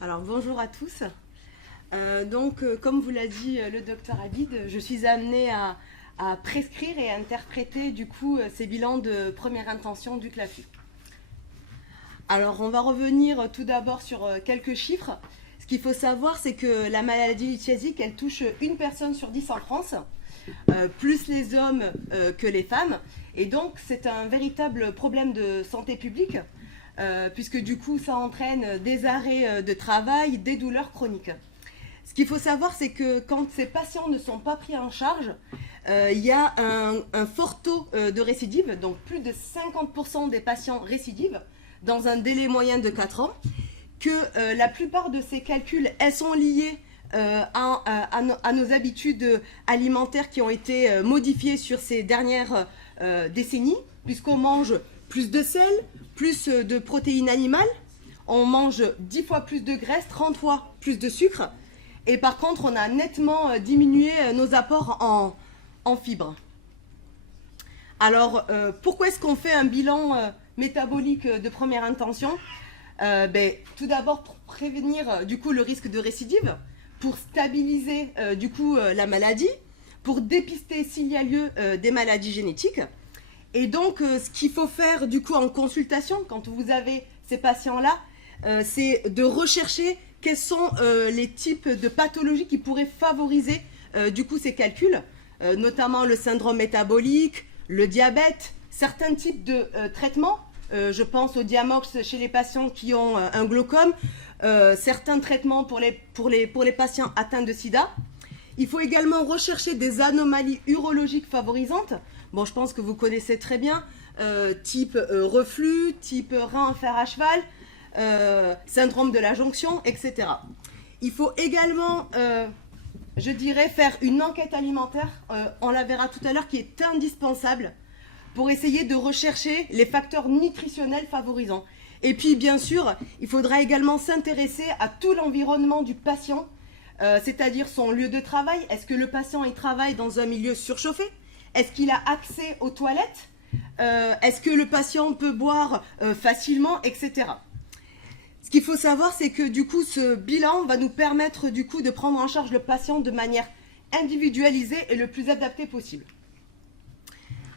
Alors bonjour à tous. Comme vous l'a dit le docteur Abid, je suis amenée à prescrire et à interpréter du coup ces bilans de première intention du CLAFU. Alors on va revenir tout d'abord sur quelques chiffres. Ce qu'il faut savoir, c'est que la maladie lithiasique, elle touche une personne sur 10 en France, plus les hommes que les femmes. Et donc c'est un véritable problème de santé publique. Puisque du coup ça entraîne des arrêts de travail, des douleurs chroniques. Ce qu'il faut savoir, c'est que quand ces patients ne sont pas pris en charge, il y a un fort taux de récidive, donc plus de 50% des patients récidivent dans un délai moyen de 4 ans, que la plupart de ces calculs, elles sont liées à nos habitudes alimentaires qui ont été modifiées sur ces dernières décennies, puisqu'on mange plus de sel, plus de protéines animales, on mange 10 fois plus de graisse, 30 fois plus de sucre, et par contre on a nettement diminué nos apports en fibres. Alors pourquoi est-ce qu'on fait un bilan métabolique de première intention? Tout d'abord pour prévenir du coup le risque de récidive, pour stabiliser du coup la maladie, pour dépister s'il y a lieu des maladies génétiques. Et donc, ce qu'il faut faire du coup en consultation, quand vous avez ces patients-là, c'est de rechercher quels sont les types de pathologies qui pourraient favoriser du coup ces calculs, notamment le syndrome métabolique, le diabète, certains types de traitements. Je pense au Diamox chez les patients qui ont un glaucome, certains traitements pour les patients atteints de sida. Il faut également rechercher des anomalies urologiques favorisantes. Bon, je pense que vous connaissez très bien, type reflux, type rein en fer à cheval, syndrome de la jonction, etc. Il faut également, je dirais, faire une enquête alimentaire, on la verra tout à l'heure, qui est indispensable pour essayer de rechercher les facteurs nutritionnels favorisants. Et puis, bien sûr, il faudra également s'intéresser à tout l'environnement du patient, c'est-à-dire son lieu de travail. Est-ce que le patient il travaille dans un milieu surchauffé? Est-ce qu'il a accès aux toilettes? Est-ce que le patient peut boire facilement, etc. Ce qu'il faut savoir, c'est que du coup, ce bilan va nous permettre du coup de prendre en charge le patient de manière individualisée et le plus adaptée possible.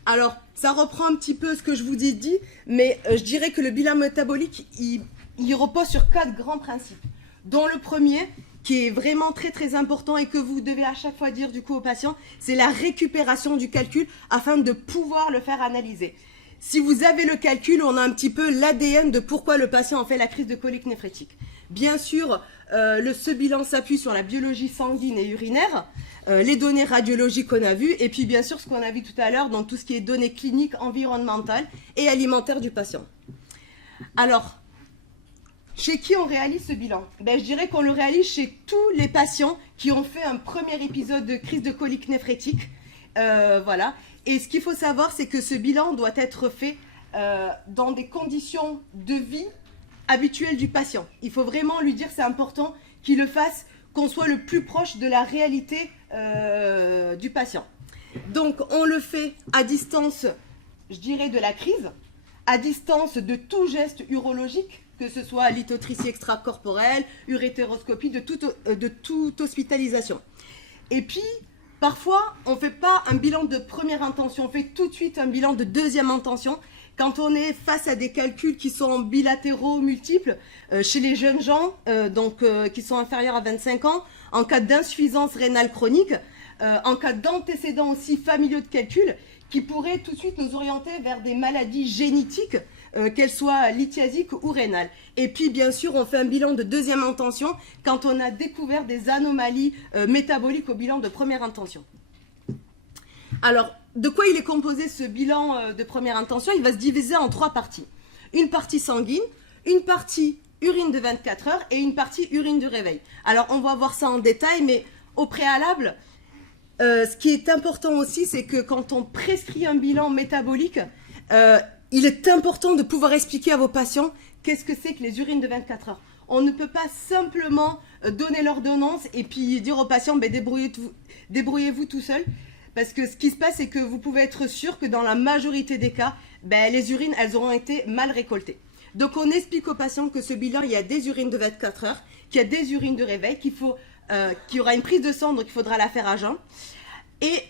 Alors, ça reprend un petit peu ce que je vous ai dit, mais je dirais que le bilan métabolique, il repose sur 4 grands principes, dont le premier, qui est vraiment très très important et que vous devez à chaque fois dire du coup aux patients, c'est la récupération du calcul afin de pouvoir le faire analyser. Si vous avez le calcul, on a un petit peu l'ADN de pourquoi le patient en fait la crise de colique néphrétique. Bien sûr, ce bilan s'appuie sur la biologie sanguine et urinaire, les données radiologiques qu'on a vues, et puis bien sûr ce qu'on a vu tout à l'heure, donc tout ce qui est données cliniques, environnementales et alimentaires du patient. Alors, chez qui on réalise ce bilan? Je dirais qu'on le réalise chez tous les patients qui ont fait un premier épisode de crise de colique néphrétique. Voilà. Et ce qu'il faut savoir, c'est que ce bilan doit être fait dans des conditions de vie habituelles du patient. Il faut vraiment lui dire, c'est important qu'il le fasse, qu'on soit le plus proche de la réalité du patient. Donc on le fait à distance, je dirais, de la crise, à distance de tout geste urologique, que ce soit lithotritie extracorporelle, urétéroscopie, de toute hospitalisation. Et puis, parfois, on ne fait pas un bilan de première intention, on fait tout de suite un bilan de deuxième intention, quand on est face à des calculs qui sont bilatéraux, multiples, chez les jeunes gens, qui sont inférieurs à 25 ans, en cas d'insuffisance rénale chronique, en cas d'antécédents aussi familiaux de calcul, qui pourraient tout de suite nous orienter vers des maladies génétiques, qu'elles soient lithiasiques ou rénales. Et puis, bien sûr, on fait un bilan de deuxième intention quand on a découvert des anomalies métaboliques au bilan de première intention. Alors, de quoi il est composé ce bilan de première intention? Il va se diviser en 3 parties. Une partie sanguine, une partie urine de 24 heures et une partie urine de réveil. Alors, on va voir ça en détail, mais au préalable, ce qui est important aussi, c'est que quand on prescrit un bilan métabolique, il est important de pouvoir expliquer à vos patients qu'est-ce que c'est que les urines de 24 heures. On ne peut pas simplement donner l'ordonnance et puis dire aux patients débrouillez-vous tout seul. Parce que ce qui se passe, c'est que vous pouvez être sûr que dans la majorité des cas, les urines, elles auront été mal récoltées. Donc on explique aux patients que ce bilan, il y a des urines de 24 heures, qu'il y a des urines de réveil, qu'il y aura une prise de sang, donc il faudra la faire à jeun. Et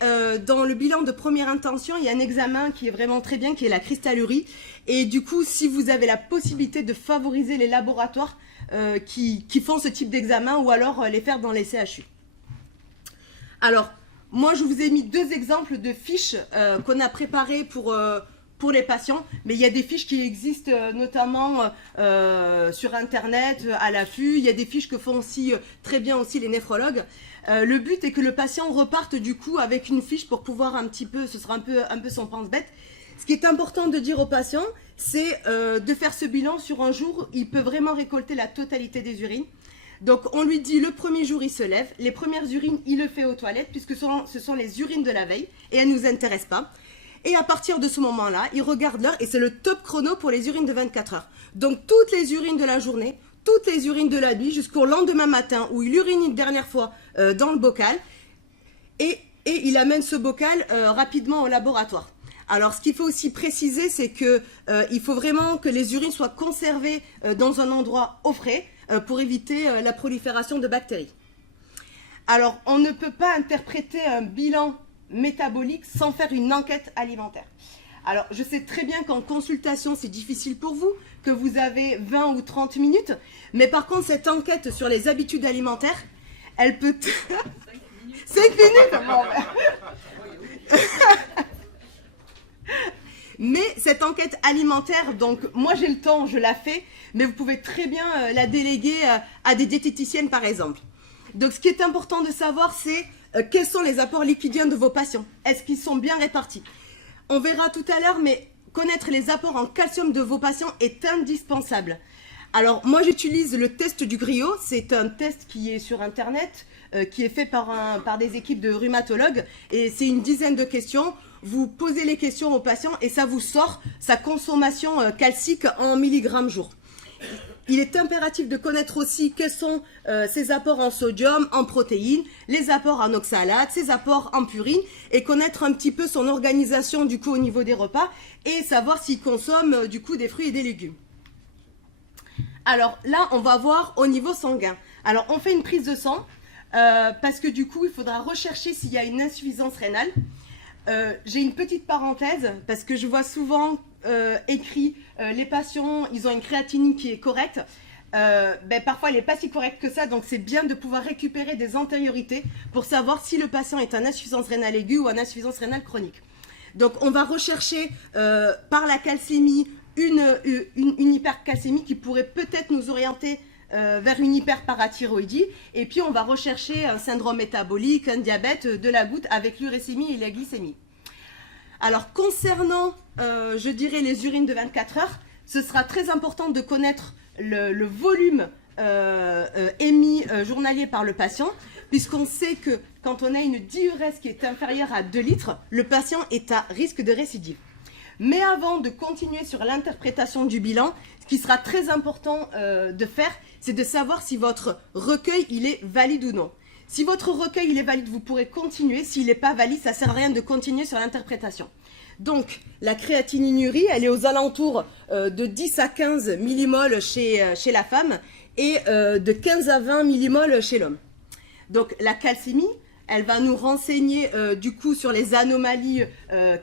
dans le bilan de première intention, il y a un examen qui est vraiment très bien, qui est la cristallurie. Et du coup, si vous avez la possibilité de favoriser les laboratoires qui font ce type d'examen, ou alors les faire dans les CHU. Alors, moi, je vous ai mis 2 exemples de fiches qu'on a préparées pour les patients, mais il y a des fiches qui existent notamment sur Internet, à l'affût. Il y a des fiches que font aussi très bien aussi les néphrologues. Le but est que le patient reparte du coup avec une fiche pour pouvoir un petit peu, ce sera un peu son pense-bête. Ce qui est important de dire aux patients, c'est de faire ce bilan sur un jour, il peut vraiment récolter la totalité des urines. Donc on lui dit le premier jour il se lève, les premières urines il le fait aux toilettes puisque ce sont les urines de la veille et elles ne nous intéressent pas. Et à partir de ce moment-là, il regarde l'heure et c'est le top chrono pour les urines de 24 heures. Donc toutes les urines de la journée, toutes les urines de la nuit jusqu'au lendemain matin où il urine une dernière fois dans le bocal et il amène ce bocal rapidement au laboratoire. Alors ce qu'il faut aussi préciser, c'est que il faut vraiment que les urines soient conservées dans un endroit au frais pour éviter la prolifération de bactéries. Alors on ne peut pas interpréter un bilan métabolique sans faire une enquête alimentaire. Alors je sais très bien qu'en consultation c'est difficile pour vous, que vous avez 20 ou 30 minutes, mais par contre cette enquête sur les habitudes alimentaires, elle peut... 5 minutes bon, mais cette enquête alimentaire, donc moi j'ai le temps, je la fais, mais vous pouvez très bien la déléguer à des diététiciennes par exemple. Donc ce qui est important de savoir, c'est quels sont les apports lipidiens de vos patients. Est-ce qu'ils sont bien répartis? On verra tout à l'heure, mais connaître les apports en calcium de vos patients est indispensable. Alors moi j'utilise le test du Griot, c'est un test qui est sur internet, qui est fait par des équipes de rhumatologues, et c'est une dizaine de questions. Vous posez les questions aux patients et ça vous sort sa consommation calcique en milligrammes jour. Il est impératif de connaître aussi quels sont ses apports en sodium, en protéines, les apports en oxalate, ses apports en purine, et connaître un petit peu son organisation du coup au niveau des repas et savoir s'il consomme du coup des fruits et des légumes. Alors là, on va voir au niveau sanguin. Alors on fait une prise de sang parce que du coup, il faudra rechercher s'il y a une insuffisance rénale. J'ai une petite parenthèse parce que je vois souvent écrit les patients, ils ont une créatinine qui est correcte. Parfois elle n'est pas si correcte que ça, donc c'est bien de pouvoir récupérer des antériorités pour savoir si le patient est en insuffisance rénale aiguë ou en insuffisance rénale chronique. Donc on va rechercher par la calcémie une hypercalcémie qui pourrait peut-être nous orienter vers une hyperparathyroïdie, et puis on va rechercher un syndrome métabolique, un diabète de la goutte avec l'urécémie et la glycémie. Alors concernant, je dirais, les urines de 24 heures, ce sera très important de connaître le volume émis journalier par le patient, puisqu'on sait que quand on a une diurèse qui est inférieure à 2 litres, le patient est à risque de récidive. Mais avant de continuer sur l'interprétation du bilan, ce qui sera très important de faire, c'est de savoir si votre recueil il est valide ou non. Si votre recueil il est valide, vous pourrez continuer. S'il n'est pas valide, ça ne sert à rien de continuer sur l'interprétation. Donc, la créatininurie, elle est aux alentours de 10 à 15 millimoles chez la femme et de 15 à 20 millimoles chez l'homme. Donc, la calcémie, elle va nous renseigner du coup sur les anomalies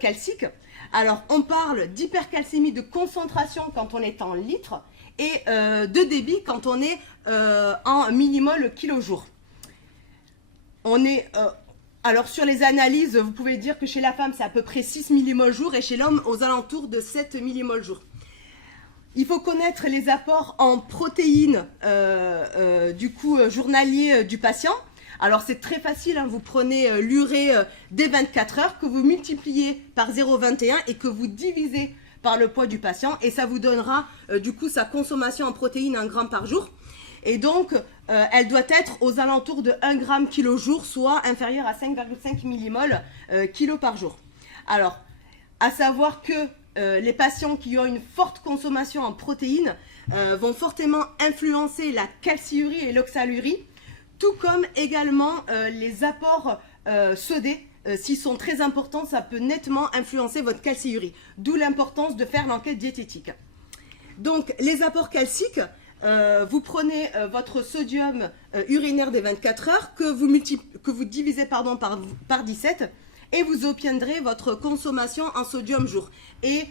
calciques. Alors, on parle d'hypercalcémie de concentration quand on est en litres et de débit quand on est en millimoles kilo-jour. On est... alors, sur les analyses, vous pouvez dire que chez la femme, c'est à peu près 6 millimoles jour et chez l'homme, aux alentours de 7 millimoles jour. Il faut connaître les apports en protéines du coup journaliers du patient. Alors c'est très facile, hein, vous prenez l'urée des 24 heures que vous multipliez par 0,21 et que vous divisez par le poids du patient et ça vous donnera du coup sa consommation en protéines 1 gramme par jour. Et donc elle doit être aux alentours de 1 gramme kilo jour, soit inférieure à 5,5 millimoles kilo par jour. Alors à savoir que les patients qui ont une forte consommation en protéines vont fortement influencer la calciurie et l'oxalurie, tout comme également les apports sodés. S'ils sont très importants, ça peut nettement influencer votre calciurie. D'où l'importance de faire l'enquête diététique. Donc, les apports calciques, vous prenez votre sodium urinaire des 24 heures que vous divisez par 17 et vous obtiendrez votre consommation en sodium jour. Et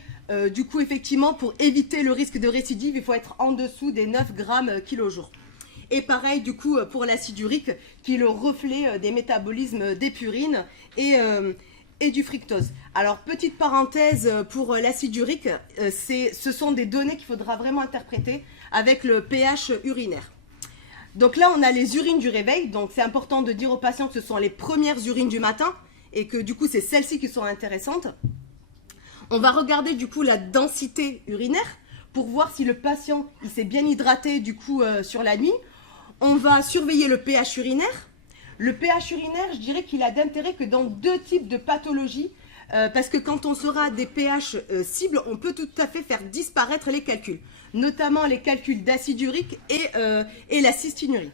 du coup, effectivement, pour éviter le risque de récidive, il faut être en dessous des 9 grammes kilo jour. Et pareil, du coup, pour l'acide urique, qui est le reflet des métabolismes des purines et du fructose. Alors, petite parenthèse pour l'acide urique, ce sont des données qu'il faudra vraiment interpréter avec le pH urinaire. Donc là, on a les urines du réveil. Donc, c'est important de dire aux patients que ce sont les premières urines du matin et que du coup, c'est celles-ci qui sont intéressantes. On va regarder du coup la densité urinaire pour voir si le patient il s'est bien hydraté du coup sur la nuit. On va surveiller le pH urinaire. Le pH urinaire, je dirais qu'il a d'intérêt que dans 2 types de pathologies, parce que quand on sera des pH cibles, on peut tout à fait faire disparaître les calculs, notamment les calculs d'acide urique et la cystinurie.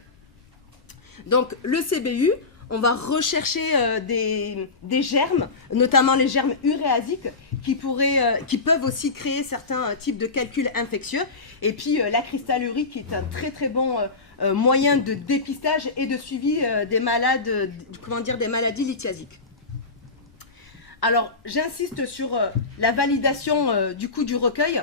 Donc le CBU, on va rechercher des germes, notamment les germes uréasiques, qui peuvent aussi créer certains types de calculs infectieux. Et puis la cristallurie, qui est un très très bon moyen de dépistage et de suivi des maladies lithiasiques. Alors, j'insiste sur la validation du recueil.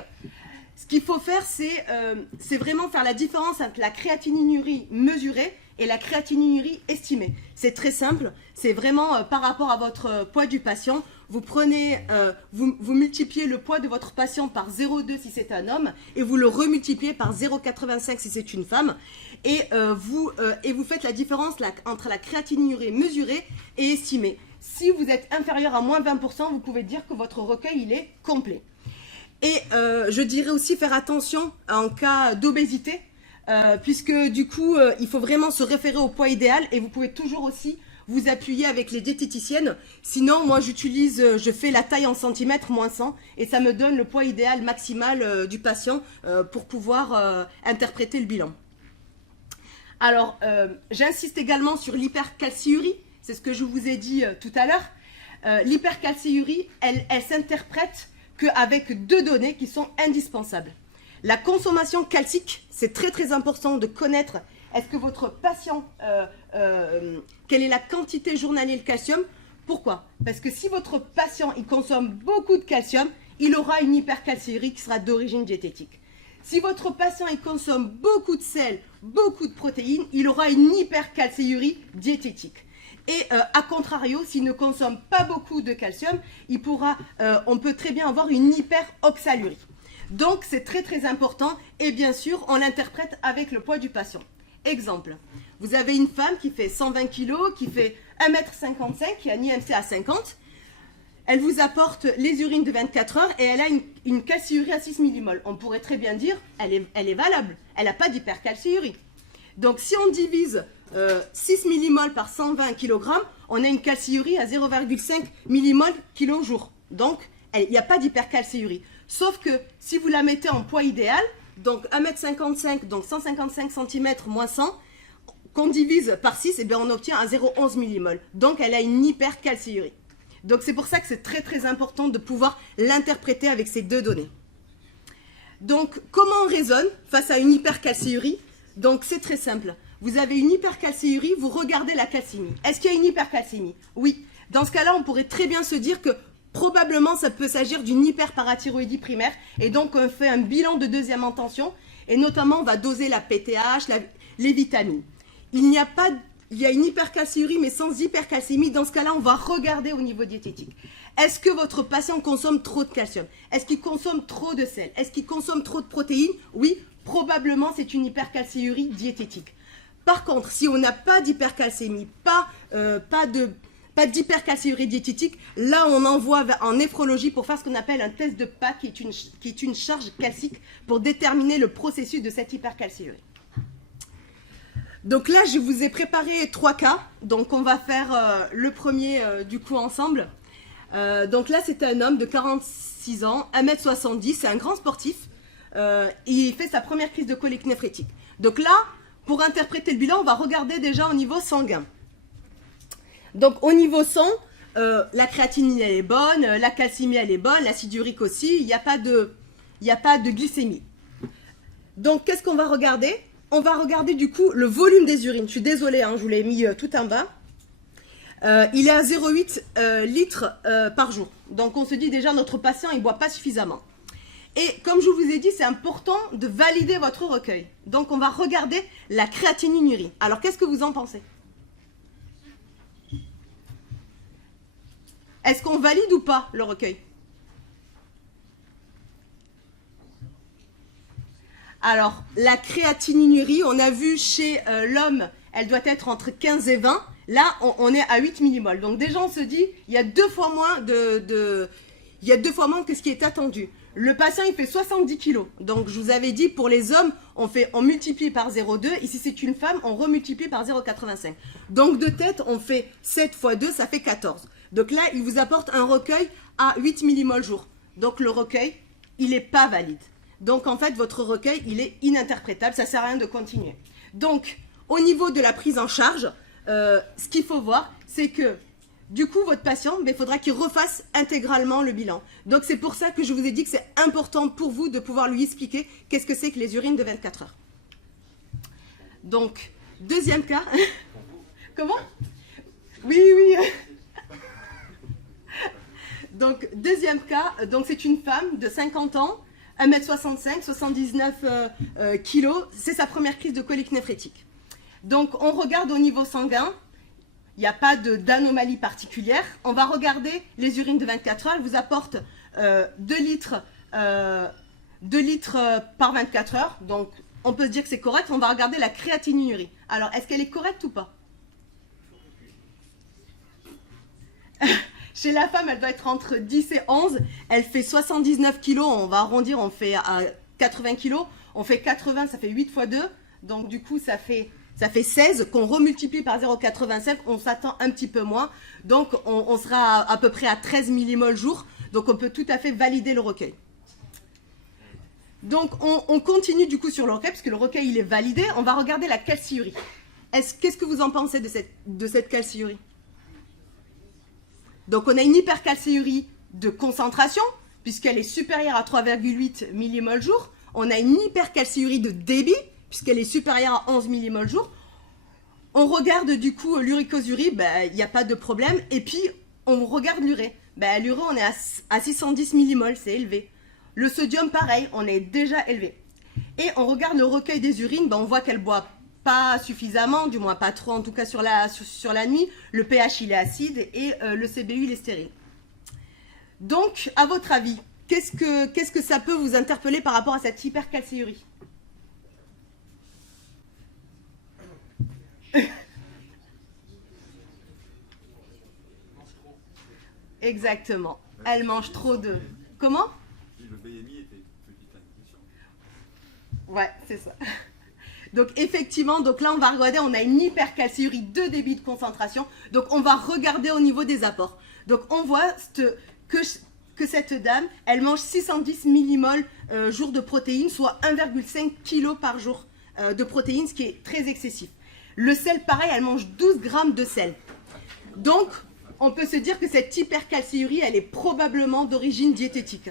Ce qu'il faut faire, c'est vraiment faire la différence entre la créatinurie mesurée et la créatinurie estimée. C'est très simple, c'est vraiment par rapport à votre poids du patient. Vous prenez, vous multipliez le poids de votre patient par 0,2 si c'est un homme et vous le remultipliez par 0,85 si c'est une femme et vous faites la différence entre la créatinurie mesurée et estimée. Si vous êtes inférieur à moins 20%, vous pouvez dire que votre recueil il est complet. Et je dirais aussi faire attention en cas d'obésité, puisque du coup, il faut vraiment se référer au poids idéal et vous pouvez toujours aussi vous appuyer avec les diététiciennes. Sinon, moi, je fais la taille en centimètres moins 100 et ça me donne le poids idéal maximal du patient pour pouvoir interpréter le bilan. Alors, j'insiste également sur l'hypercalciurie, c'est ce que je vous ai dit tout à l'heure. L'hypercalciurie, elle s'interprète qu'avec 2 données qui sont indispensables. La consommation calcique, c'est très très important de connaître est-ce que votre patient, quelle est la quantité journalière de calcium. Pourquoi? Parce que si votre patient il consomme beaucoup de calcium, il aura une hypercalciurie qui sera d'origine diététique. Si votre patient il consomme beaucoup de sel, beaucoup de protéines, il aura une hypercalciurie diététique. Et à contrario, s'il ne consomme pas beaucoup de calcium, on peut très bien avoir une hyperoxalurie. Donc c'est très très important et bien sûr on l'interprète avec le poids du patient. Exemple, vous avez une femme qui fait 120 kg, qui fait 1,55 m, qui a un IMC à 50. Elle vous apporte les urines de 24 heures et elle a une calciurie à 6 mmol. On pourrait très bien dire, elle est valable, elle n'a pas d'hypercalciurie. Donc si on divise 6 mmol par 120 kg, on a une calciurie à 0,5 mmol kilo jour. Donc il n'y a pas d'hypercalciurie. Sauf que si vous la mettez en poids idéal, donc 1,55 m, donc 155 cm moins 100, qu'on divise par 6, et bien on obtient à 0,11 mmol. Donc elle a une hypercalciurie. Donc c'est pour ça que c'est très très important de pouvoir l'interpréter avec ces 2 données. Donc comment on raisonne face à une hypercalciurie? Donc c'est très simple. Vous avez une hypercalciurie, vous regardez la calcémie. Est-ce qu'il y a une hypercalcémie? Oui. Dans ce cas-là, on pourrait très bien se dire que probablement ça peut s'agir d'une hyperparathyroïdie primaire et donc on fait un bilan de 2e intention et notamment on va doser la PTH, les vitamines. Il y a une hypercalciurie mais sans hypercalcémie. Dans ce cas-là, on va regarder au niveau diététique. Est-ce que votre patient consomme trop de calcium? Est-ce qu'il consomme trop de sel? Est-ce qu'il consomme trop de protéines? Oui, probablement c'est une hypercalciurie diététique. Par contre, si on n'a pas d'hypercalcémie, pas d'hypercalciurie diététique, là on envoie en néphrologie pour faire ce qu'on appelle un test de PAC qui est une charge calcique pour déterminer le processus de cette hypercalciurie. Donc là je vous ai préparé 3 cas, donc on va faire le premier du coup ensemble. Donc là c'est un homme de 46 ans, 1,70 m, c'est un grand sportif, il fait sa première crise de colique néphrétique. Donc là, pour interpréter le bilan, on va regarder déjà au niveau sanguin. Donc au niveau sang, la créatinine elle est bonne, la calcémie elle est bonne, l'acide urique aussi, il n'y a pas de glycémie. Donc, qu'est-ce qu'on va regarder? On va regarder du coup le volume des urines. Je suis désolée, hein, je vous l'ai mis tout en bas. Il est à 0,8 litres par jour. Donc, on se dit déjà, notre patient, il ne boit pas suffisamment. Et comme je vous ai dit, c'est important de valider votre recueil. Donc, on va regarder la créatinurie. Alors, qu'est-ce que vous en pensez? Est-ce qu'on valide ou pas le recueil? Alors, la créatinurie, on a vu chez l'homme, elle doit être entre 15 et 20. Là, on est à 8 millimoles. Donc déjà, on se dit, il y a 2 fois moins il y a 2 fois moins que ce qui est attendu. Le patient, il fait 70 kilos. Donc, je vous avais dit, pour les hommes, on multiplie par 0,2. Ici, c'est une femme, on remultiplie par 0,85. Donc, de tête, on fait 7 fois 2, ça fait 14. Donc là, il vous apporte un recueil à 8 millimoles jour. Donc, le recueil, il n'est pas valide. Donc, en fait, votre recueil, il est ininterprétable. Ça ne sert à rien de continuer. Donc, au niveau de la prise en charge, ce qu'il faut voir, c'est que du coup, votre patient, il faudra qu'il refasse intégralement le bilan. Donc, c'est pour ça que je vous ai dit que c'est important pour vous de pouvoir lui expliquer qu'est-ce que c'est que les urines de 24 heures. Donc, deuxième cas. Comment? Oui, oui. Donc, deuxième cas, donc c'est une femme de 50 ans, 1m65, 79 kg. C'est sa première crise de colique néphrétique. Donc, on regarde au niveau sanguin. Il n'y a pas d'anomalie particulière. On va regarder les urines de 24 heures. Elle vous apporte 2 litres par 24 heures. Donc, on peut se dire que c'est correct. On va regarder la créatinurie. Alors, est-ce qu'elle est correcte ou pas? Chez la femme, elle doit être entre 10 et 11. Elle fait 79 kg. On va arrondir, on fait à 80 kg. On fait 80, ça fait 8 fois 2. Donc, du coup, ça fait 16 qu'on remultiplie par 0,85, on s'attend un petit peu moins. Donc, on sera à peu près à 13 millimoles jour. Donc, on peut tout à fait valider le recueil. Donc, on continue du coup sur le recueil, parce que le recueil, il est validé. On va regarder la calciurie. Qu'est-ce que vous en pensez de cette calciurie? Donc, on a une hypercalciurie de concentration, puisqu'elle est supérieure à 3,8 millimoles jour. On a une hypercalciurie de débit, puisqu'elle est supérieure à 11 millimoles jour. On regarde du coup l'uricosurie, il n'y a pas de problème. Et puis, on regarde l'urée. L'urée, on est à 610 millimoles, c'est élevé. Le sodium, pareil, on est déjà élevé. Et on regarde le recueil des urines, on voit qu'elle ne boit pas suffisamment, du moins pas trop, en tout cas sur la nuit. Le pH, il est acide et le CBU, il est stérile. Donc, à votre avis, qu'est-ce que ça peut vous interpeller par rapport à cette hypercalciurie? Exactement. Elle mange trop de... Comment? Le BMI était petite indication. Ouais, c'est ça. Donc effectivement, là on va regarder, on a une hypercalciurie de débit de concentration. Donc on va regarder au niveau des apports. Donc on voit que cette dame, elle mange 610 millimoles jour de protéines, soit 1,5 kg par jour de protéines, ce qui est très excessif. Le sel, pareil, elle mange 12 grammes de sel. Donc, on peut se dire que cette hypercalciurie, elle est probablement d'origine diététique.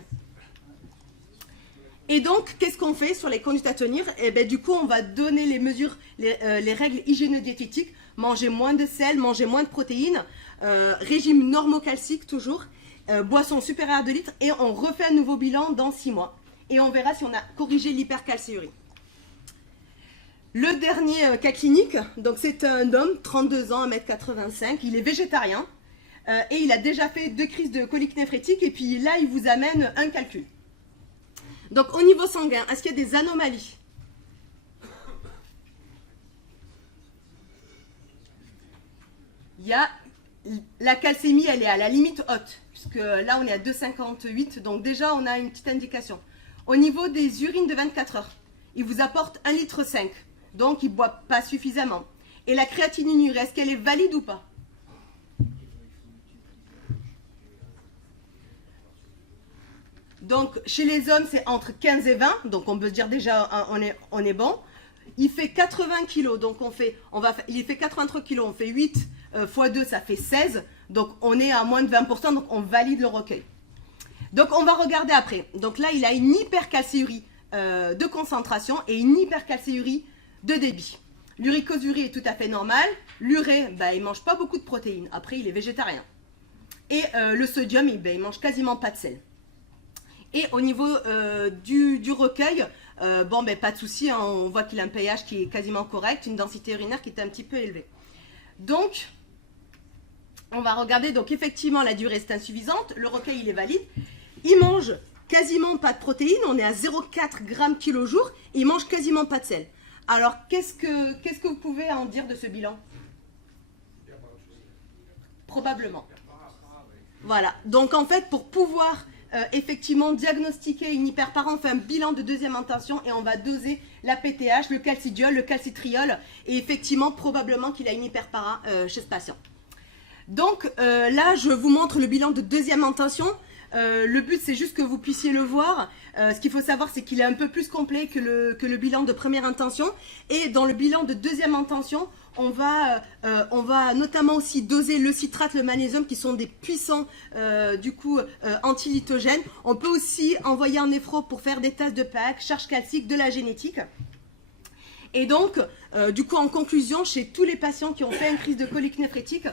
Et donc, qu'est-ce qu'on fait sur les conduites à tenir? Du coup, on va donner les mesures, les règles hygiéno-diététiques. Manger moins de sel, manger moins de protéines, régime normocalcique toujours, boisson supérieure à 2 litres, et on refait un nouveau bilan dans 6 mois. Et on verra si on a corrigé l'hypercalciurie. Le dernier cas clinique, donc c'est un homme, 32 ans, 1m85, il est végétarien et il a déjà fait 2 crises de colique néphrétique et puis là il vous amène un calcul. Donc au niveau sanguin, est-ce qu'il y a des anomalies? Il y a la calcémie, elle est à la limite haute, puisque là on est à 2,58, donc déjà on a une petite indication. Au niveau des urines de 24 heures, il vous apporte 1,5 litre. Donc, il ne boit pas suffisamment. Et la créatinurie, est-ce qu'elle est valide ou pas? Donc, chez les hommes, c'est entre 15 et 20. Donc, on peut dire déjà, on est bon. Il fait 80 kg. Donc, il fait 83 kg. On fait 8 fois 2, ça fait 16. Donc, on est à moins de 20%. Donc, on valide le recueil. Donc, on va regarder après. Donc, là, il a une hypercalciurie de concentration et une hypercalciurie de débit. L'uricosurie est tout à fait normale. L'urée, il ne mange pas beaucoup de protéines. Après, il est végétarien. Et le sodium, il mange quasiment pas de sel. Et au niveau du recueil, pas de souci, hein, on voit qu'il a un pH qui est quasiment correct, une densité urinaire qui est un petit peu élevée. Donc, on va regarder, donc effectivement la durée c'est insuffisante, le recueil il est valide. Il mange quasiment pas de protéines, on est à 0,4 g kg jour, et il mange quasiment pas de sel. Alors, qu'est-ce que vous pouvez en dire de ce bilan? Probablement. Voilà, donc en fait, pour pouvoir effectivement diagnostiquer une hyperpara, on fait un bilan de deuxième intention et on va doser la PTH, le calcidiol, le calcitriol, et effectivement, probablement qu'il a une hyperpara chez ce patient. Donc là, je vous montre le bilan de deuxième intention. Le but, c'est juste que vous puissiez le voir. Ce qu'il faut savoir, c'est qu'il est un peu plus complet que le bilan de première intention. Et dans le bilan de deuxième intention, on va notamment aussi doser le citrate, le magnésium, qui sont des puissants antilithogènes. On peut aussi envoyer en néphro pour faire des tests de pH, charge calcique, de la génétique. Et donc, en conclusion, chez tous les patients qui ont fait une crise de colique néphrétique,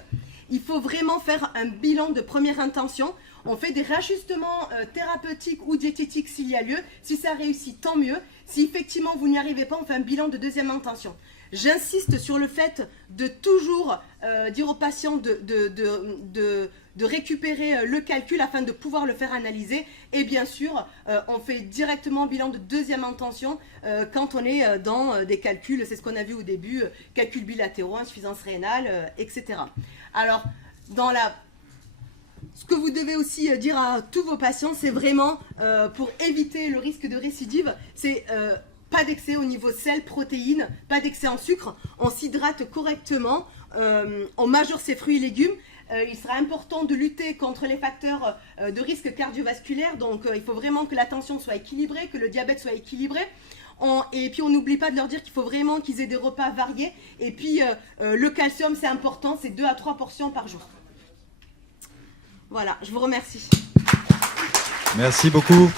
il faut vraiment faire un bilan de première intention. On fait des réajustements thérapeutiques ou diététiques s'il y a lieu. Si ça réussit, tant mieux. Si effectivement vous n'y arrivez pas, on fait un bilan de deuxième intention. J'insiste sur le fait de toujours dire aux patients de récupérer le calcul afin de pouvoir le faire analyser. Et bien sûr, on fait directement un bilan de deuxième intention quand on est dans des calculs, c'est ce qu'on a vu au début, calculs bilatéraux, insuffisance rénale, etc. Alors, ce que vous devez aussi dire à tous vos patients, c'est vraiment pour éviter le risque de récidive, c'est pas d'excès au niveau sel, protéines, pas d'excès en sucre, on s'hydrate correctement, on majeure ses fruits et légumes. Il sera important de lutter contre les facteurs de risque cardiovasculaire, donc il faut vraiment que la tension soit équilibrée, que le diabète soit équilibré. Et puis on n'oublie pas de leur dire qu'il faut vraiment qu'ils aient des repas variés. Et puis le calcium, c'est important, c'est 2 à 3 portions par jour. Voilà, je vous remercie. Merci beaucoup.